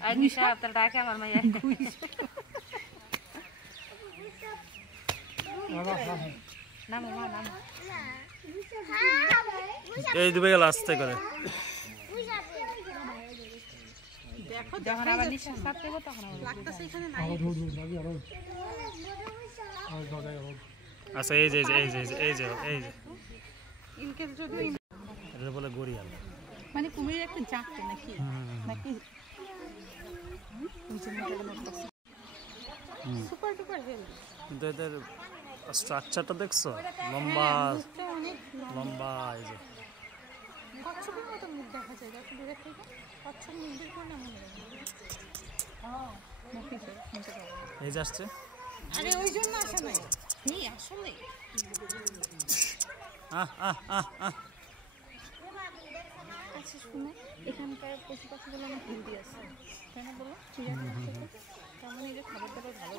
আর নিশা আপনার ডাকে আমার মাইয়া নামো মা নামো এই ডুবে গেল আস্তে করে দেখো যখন আবার নিশা সাথ দেব তখন লাগতেছে এখানে নাই আচ্ছা এই যে এই যে এই যে এই যে ইনকে যদি এটা বলে গড়িয়াল মানে কুমিরের একটা জাত নাকি নাকি সুপার ডুপার হেলদি কিন্তু এদের স্ট্রাকচারটা দেখছো লম্বা লম্বা এই যে কচ্ছপের মতো মুখ দেখা যায় দেখো দূরে থেকে কচ্ছপ মুখের কোন নাম মনে হয় এই যে আসছে আরে ওই জন্য আসে নাই নেই আসলে আচ্ছা শুনে এখানকার পশু পাখিগুলো অনেক হেলদি আছে তাই না বলো তার মানে যে খাবার দাবার ভালো